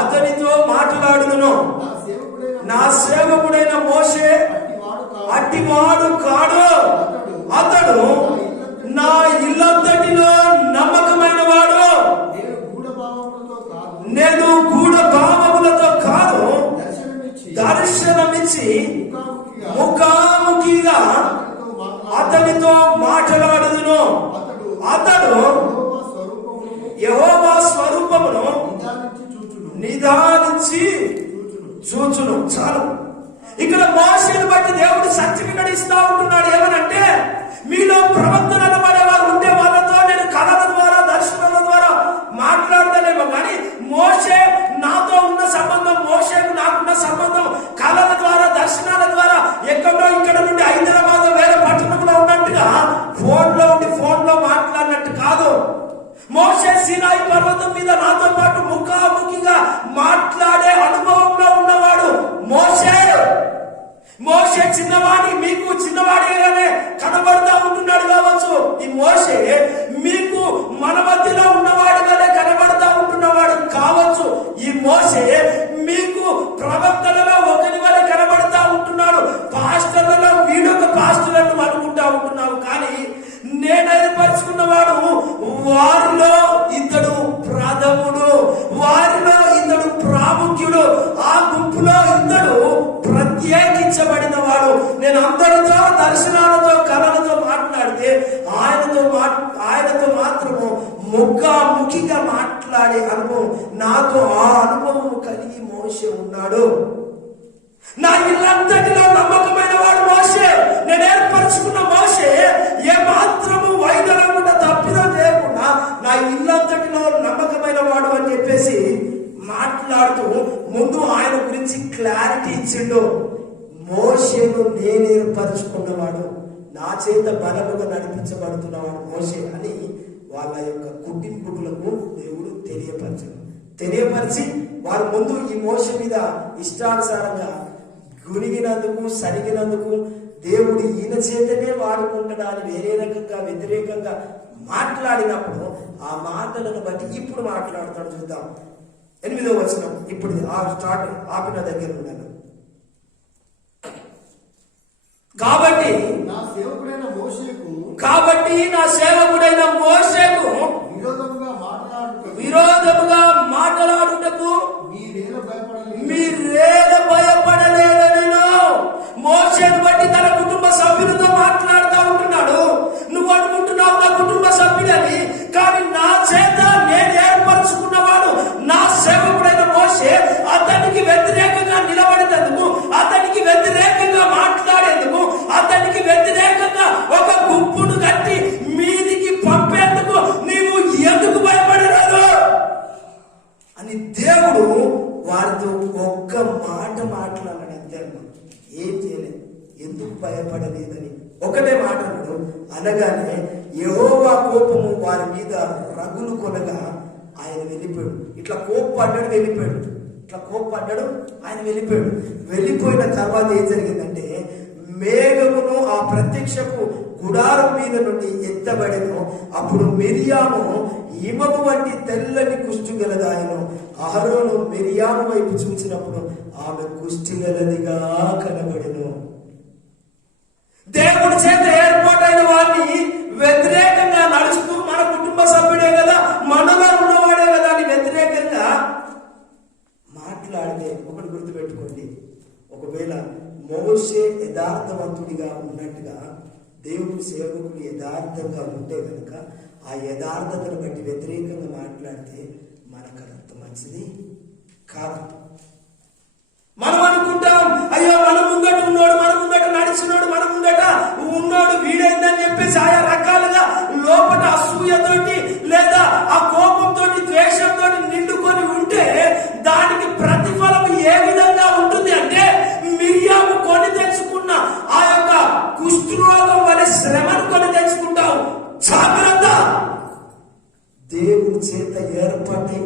అతనితో మాట్లాడుదును. నా సేవకుడైన మోషే అట్టివాడు కాడు. అతడు నా ఇల్లంతటిలో నమ్మకమైన వాడు. నేను గూఢ భావములతో కాదు, దర్శనమిచ్చి ముఖాముఖిగా అతనితో మాట్లాడుదును. అతడు యెహోవా స్వరూపమును నిదానించి చూచును. చాలు. ఇక్కడ మోషేను బట్టి దేవుడు సర్టిఫికెట్ ఇస్తా ఉంటున్నాడు. ఏమనంటే, మీలో ప్రవక్తలు అనబడే వారు ఉండే వాళ్ళతో నేను కళల ద్వారా, దర్శనాల ద్వారా మాట్లాడతానేమో కానీ మోషే నాతో ఉన్న సంబంధం, మోషేకు నాకున్న సంబంధం కళల ద్వారా, దర్శనాల ద్వారా ఎక్కడో ఇక్కడ నుండి హైదరాబాద్ వేరే పట్టణంలో ఉన్నట్టు మీకు చిన్నవాడిగానే కనబడతా ఉంటున్నాడు కావచ్చు ఈ మోషే, మీకు మన మధ్యలో ఉన్నవాడిగానే కనబడతా ఉంటున్నవాడు కావచ్చు ఈ మోషే, మీకు ప్రవక్తలలో ఒకరి వల్ల కనబడతా ఉంటున్నాడు, పాస్టర్లలో వీడొక పాస్టర్లను అనుకుంటా ఉంటున్నావు. కానీ నేను ఏర్పరచుకున్నవాడు వారిలో ఇతడు ప్రథముడు, వారిలో ఇతడు ప్రాముఖ్యుడు, ఆ గుంపులో ఇతడు ప్రత్యేకించబడిన వాడు. నేను అందరితో దర్శనాలతో కళలతో మాట్లాడితే ఆయనతో మాత్రము ముఖాముఖిగా మాట్లాడే అనుభవం, నాతో ఆ అనుభవం కలిగి మోషే ఉన్నాడు. నా ఇల్లంతటిలో నమ్మకమైన వాడు మోషే, నేను ఏర్పరచుకున్న మోషే ఏ మాత్రము వైదొలగకుండా తప్పిదం చేయకుండా నా ఇల్లంతటిలో నమ్మకమైన వాడు అని చెప్పేసి మాట్లాడుతూ ముందు ఆయన గురించి క్లారిటీ ఇచ్చిండు. మోషేను నేను ఏర్పరచుకున్నవాడు, నా చేత బలముగా నడిపించబడుతున్నవాడు మోషే అని వాళ్ళ యొక్క కుటుంబకులకు దేవుడు తెలియపరిచి వారి ముందు ఈ మోషే మీద ఇష్టానుసారంగా గునిగినందుకు సరిగినందుకు దేవుడు ఈయన చేతనే వాడుకుంటాడా అని వేరే రకంగా వ్యతిరేకంగా మాట్లాడినప్పుడు ఆ మాటలను బట్టి ఇప్పుడు మాట్లాడతాడు. చూద్దాం 8వ వచనం. ఇప్పుడు స్టార్ట్ ఆపిన దగ్గర ఉన్నాను. కాబట్టి నా సేవకుడైన మోషేకు విరోధముగా మాట్లాడుటకు మీరేల భయపడలేదని మోషేను బట్టి తన కుటుంబ సభ్యులతో మాట్లాడుతూ ఉంటున్నాడు. నువ్వు అనుకుంటున్నావు నా కుటుంబ సభ్యులని, కానీ నా చేత నేను ఏర్పరచుకున్నవాడు నా సేవకుడైన మోషే అతనికి వ్యతిరేకంగా నిలబడేందుకు, అతనికి వ్యతిరేకంగా మాట్లాడేందుకు, అతనికి వ్యతిరేకంగా ఒక గుంపును కట్టి మీదికి పంపేందుకు నీవు ఎందుకు భయపడరాదు అని దేవుడు వారితో ఒక్క మాట మాట్లాడాడు. అంతే అమ్మా, ఏం చేయలేదు. ఎందుకు భయపడలేదని ఒకటే మాట అన్నాడు. అనగానే యెహోవా కోపము వారి మీద రగులు కొనగా ఆయన వెళ్ళిపోయాడు. ఇట్లా కోప్పడ్డాడు, వెళ్ళిపోయాడు. వెళ్ళిపోయిన తర్వాత ఏం జరిగిందంటే మేఘమును ఆ ప్రత్యక్షపు గుడారం మీద నుండి ఎత్తబడెను. అప్పుడు మిరియాము హిమము వంటి తెల్లని కుష్టి గలదాయను. అహరోను మిరియాము వైపు చూసినప్పుడు ఆమె కుష్టి గలదిగా కనబడెను. దేవుడి చేత ఏర్పాటైన వారిని వ్యతిరేకంగా నడుస్తూ మన కుటుంబ సభ్యుడే కదా, మనగా ఉన్నవాడే కదా అని వ్యతిరేకంగా మాట్లాడితే ఒకటి గుర్తుపెట్టుకోండి, ఒకవేళ మోషే యథార్థవంతుడిగా ఉన్నట్టుగా దేవుడి సేవకుడు యథార్థంగా ఉంటే కనుక ఆ యథార్థతను బట్టి వ్యతిరేకంగా మాట్లాడితే మనకు అంత మంచిది కాదు. మనం అనుకుంటాం, అయ్యో మన ముంగట ఉన్నాడు, మన ముంగట నడిచినాడు, మన ముంగట ఉన్నాడు, వీడైందని చెప్పేసి ఆయా రకాలుగా లోపల అసూయతోటి లేదా ఆ కోపంతో ద్వేషంతో నిండుకొని ఉంటే దానికి ప్రతిఫలం ఏ విధంగా ఉంటుంది అంటే మిరియాము కొని తెచ్చుకున్న ఆ యొక్క కుష్ఠరోగం వలె శ్రమను కొని తెచ్చుకుంటాం. జాగ్రత్త. దేవుని చేత ఏర్పడి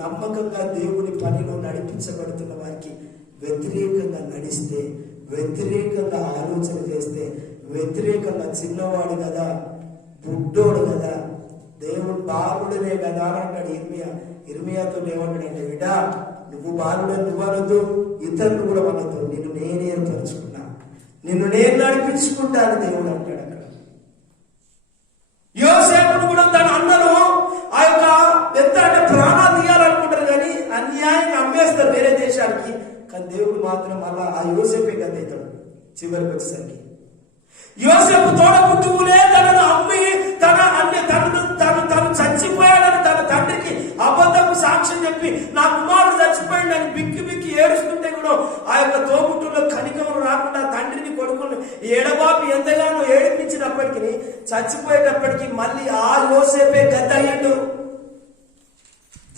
నమ్మకంగా దేవుని పనిలో నడిపించబడుతున్న వారికి వ్యతిరేకంగా నడిస్తే, వ్యతిరేకంగా ఆలోచన చేస్తే, వ్యతిరేకంగా చిన్నవాడు కదా, బుడ్డోడు కదా, దేవుడు బాలుడనే కదా అంటాడు ఇర్మియాతో. ఏమంటాడంటే, విడా నువ్వు బాలుడని నువ్వు అనొద్దు, ఇతరులు కూడా అనొద్దు, నిన్ను నేనే ఏర్పరచుకున్నా, నిన్ను నేను నడిపించుకుంటాను దేవుడు అంటాడు అక్కడ. యోసేపును కూడా తన అన్నను ఆ యొక్క ఎంత అంటే ప్రాణాలు తీయాలనుకుంటారు కానీ అన్యాయంగా అమ్మేస్తారు వేరే దేశానికి. కానీ దేవుడు మాత్రం అలా ఆ యోసేపే కదా అవుతాడు చివరికి వచ్చేసరికి. యోసేపు తోడపుట్టువులే తనను అమ్మి తను చచ్చిపోయాడని తన తండ్రికి అబద్ధపు సాక్ష్యం చెప్పి నా కుమారుడు చచ్చిపోయాడని బిక్కి ఏడుస్తుంటే కూడా ఆ యొక్క తోబుట్టులో కనికములు రాకుండా తండ్రిని కొడుకుని ఎడబాపి ఎంతగానో ఏడిపించినప్పటికీ చచ్చిపోయేటప్పటికీ మళ్ళీ ఆ యోసేపే గద్ద అయ్యాడు.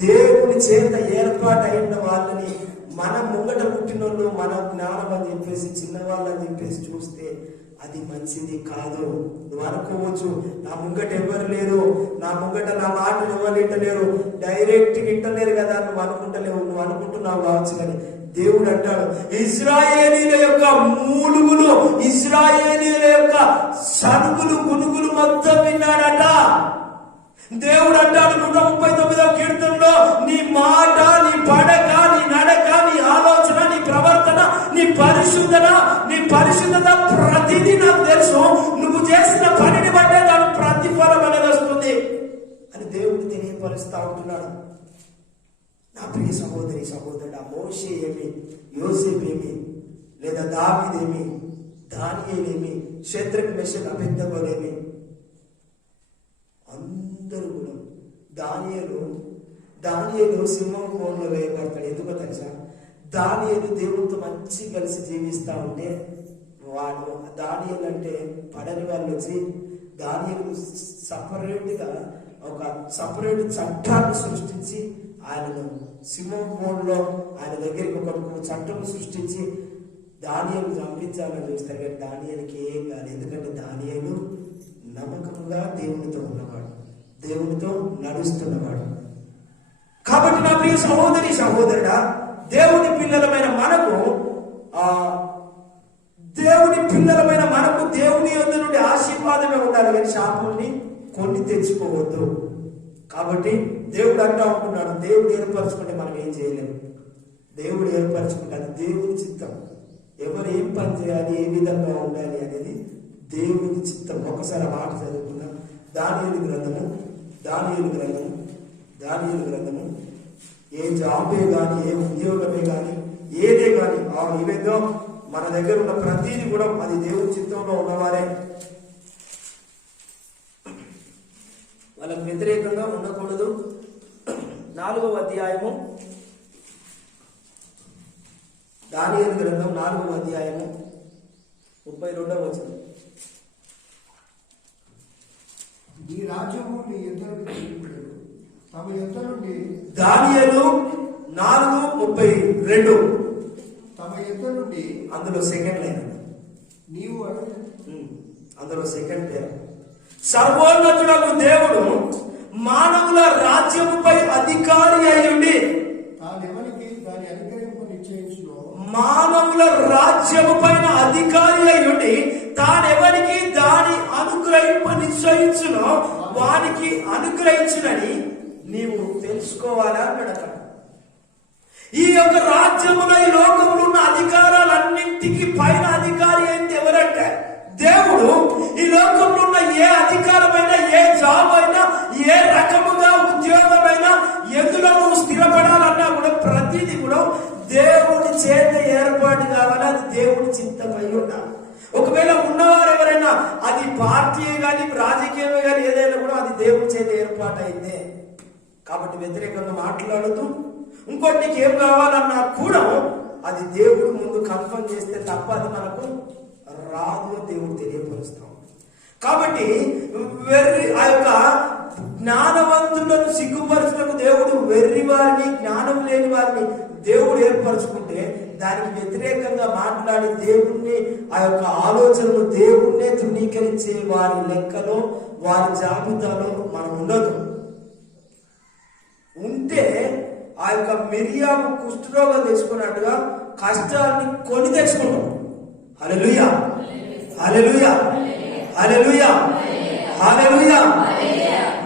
దేవుని చేత ఏర్పాటైన వాళ్ళని మన ముంగట పుట్టినోళ్ళు మన జ్ఞానం అని చెప్పేసి చిన్నవాళ్ళని చెప్పేసి చూస్తే అది మంచిది కాదు. నువ్వు అనుకోవచ్చు, నా ముంగట ఎవరు లేరు, నా ముంగట నా మాటలు ఎవరు వింటలేరు, డైరెక్ట్ వింటలేరు కదా నువ్వు అనుకుంటలేవు, నువ్వు అనుకుంటున్నావు కావచ్చు. కానీ దేవుడు అంటాడు, ఇశ్రాయేలీల యొక్క మూలుగులు, ఇశ్రాయేలీల యొక్క సనుగులు గునుగులు మొత్తం విన్నాడట. దేవుడు అంటాడు 139వ కీర్తనలో, నీ మాట, నీ పడక, నీ నడక, నీ ఆలోచన, నీ ప్రవర్తన, నీ పరిశుద్ధత ప్రతిదీ నాకు తెలుసు. నువ్వు చేసిన పనిని బట్టే నాకు ప్రతిఫలం అనేది వస్తుంది అని దేవుడు తెలియపరుస్తా ఉంటున్నాడు. నా ప్రియ సహోదరి సహోదరుడు, మోషే ఏమి, యోసేపు ఏమి, లేదా దావీదేమి, దానియేలేమి, షద్రక్ మెషక్ అబేద్నెగోలేమి, అందరూ కూడా దానియేలు సింహం కోణంలో వేయబడతాడు. ఎందుకో తెలుసా? దానియేలు దేవుడితో మంచి కలిసి జీవిస్తా ఉంటే వాడు, దానియేలు అంటే పడని వాళ్ళు వచ్చి దానియేలు సపరేట్ చట్టాన్ని సృష్టించి ఆయనను సింహం కోణంలో ఆయన దగ్గరికి ఒక చట్టం సృష్టించి దానియేలు చంపించాలని చూస్తారు. కానీ దానియేలుకి ఏం కాదు. ఎందుకంటే దానియేలు నమ్మకంగా దేవునితో ఉన్నవాడు, దేవునితో నడుస్తున్నవాడు. కాబట్టి నా ప్రియ సహోదరి సహోదరుడా, దేవుని పిల్లలమైన మనకు దేవుని యొద్ద నుండి ఆశీర్వాదమే ఉండాలి, కానీ శాపాన్ని కొని తెచ్చుకోవద్దు. కాబట్టి దేవుడు అంటా ఉంటున్నాడు, దేవుడు ఏర్పరచుకుంటే మనం ఏం చేయలేము. దేవుడు ఏర్పరచుకుంటే అది దేవుని చిత్తం. ఎవరు ఏం పని చేయాలి, ఏ విధంగా ఉండాలి అనేది దేవుని చిత్తం. ఒకసారి ఆ మాట చదువుకున్నాం. దానియేలు గ్రంథము ఏ జాబే కానీ, ఏ ఉద్యోగమే కానీ, ఏదే కానీ, ఏవేదో మన దగ్గర ఉన్న ప్రతిదీ కూడా అది దేవుని చిత్తంలో ఉన్నవారే. వాళ్ళకు వ్యతిరేకంగా ఉండకూడదు. 4వ అధ్యాయము, దానియేలు గ్రంథం 4వ అధ్యాయము 32వ వచనం. నీ రాజ్యము నీ యుద్ధం తమ యుద్ధ నుండి, దానియేలు 4:32 తమ యుద్ధ నుండి, అందులో సెకండ్ లైన్, నీవు అందులో సెకండ్ పేరు, సర్వోన్నతులకు దేవుడు మానవుల రాజ్యముపై అధికారి అయ్యుండి, తానెవరికి దాని అనుగ్రహింపు నిశ్చయించునో, మానవుల రాజ్యము పైన అధికారి అయ్యుండి తానెవరికి దాని అనుగ్రహింప నిశ్చయించునో వానికి అనుగ్రహించునని నీవు తెలుసుకోవాలా అన్నాడట. ఈ యొక్క రాజ్యములో, ఈ లోకంలో ఉన్న అధికారాలన్నింటికి పైన అధికారి ఏంటి ఎవరంటే దేవుడు. ఈ లోకంలో ఉన్న ఏ అధికారమైనా, ఏ జాబ్ అయినా, ఏ రకముగా ఉద్యోగమైనా, ఎందులో నువ్వు స్థిరపడాలన్నా కూడా ప్రతిదీ కూడా దేవుని చేత ఏర్పాటు కావాలి. అది దేవుని చిత్తమై ఉండాలి. ఒకవేళ ఉన్నవారు ఎవరైనా, అది పార్టీ కానీ, రాజకీయమే కానీ, ఏదైనా కూడా అది దేవుని చేత ఏర్పాటు అయిందే. కాబట్టి వ్యతిరేకంగా మాట్లాడుతూ ఇంకోటి నీకు ఏం కావాలన్నా కూడా అది దేవుడు ముందు కన్ఫర్మ్ చేస్తే తప్ప అది మనకు రాదు, దేవుడు తెలియపరుస్తాం. కాబట్టి ఆ యొక్క జ్ఞానవంతులను సిగ్గుపరచుటకు దేవుడు వెర్రి వారిని, జ్ఞానం లేని వారిని దేవుడు ఏర్పరచుకుంటే దానికి వ్యతిరేకంగా మాట్లాడి దేవుణ్ణి, ఆ యొక్క ఆలోచనలు దేవుణ్ణే తృణీకరించే వారి లెక్కలో, వారి జాబితాలో మనం ఉండదు. ఉంటే ఆ యొక్క మిరియాము కుష్ఠరోగం తెచ్చుకున్నట్టుగా కష్టాన్ని కొని తెచ్చుకుంటాం. హల్లెలూయా, హల్లెలూయా, హల్లెలూయా, హల్లెలూయా.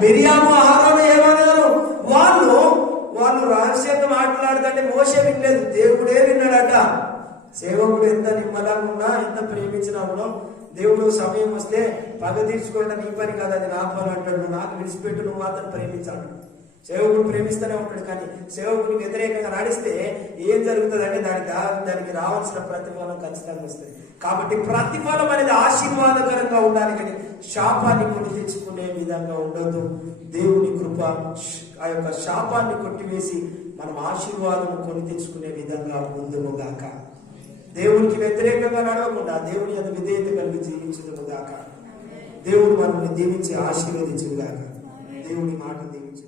మిరియాము ఆహారం ఏమన్నారు? వాళ్ళు రహస్యంగా మాట్లాడుతుంటే మోషే వినలేదు, దేవుడే విన్నాడట. సేవకుడు ఎంత నిమ్మలంగా ఉన్నా, ఎంత ప్రేమించినా కూడా దేవుడు సమయం వస్తే పగ తీర్చుకోవడం నీ పని కాదు, అది నా పని అంటాడు. నాకు విడిచిపెట్టు, నువ్వు మాత్రం ప్రేమించాడు. సేవకుడు ప్రేమిస్తూనే ఉంటాడు. కానీ సేవకుడికి వ్యతిరేకంగా నడిస్తే ఏం జరుగుతుంది అంటే దానికి రావాల్సిన ప్రతిఫలం ఖచ్చితంగా వస్తుంది. కాబట్టి ప్రతిఫలం అనేది ఆశీర్వాదకరంగా ఉండాలి, కానీ శాపాన్ని కొని తెచ్చుకునే విధంగా ఉండదు. దేవుని కృప ఆ యొక్క శాపాన్ని కొట్టివేసి మనం ఆశీర్వాదం కొని తెచ్చుకునే విధంగా ఉందుము గాక. దేవునికి వ్యతిరేకంగా నడవకుండా దేవుని యొక్క విధేయత కలిగి జీవించుదుము గాక. దేవుడు మనల్ని దీవించి ఆశీర్వదించును గాక. దేవుని మాట దీవించు.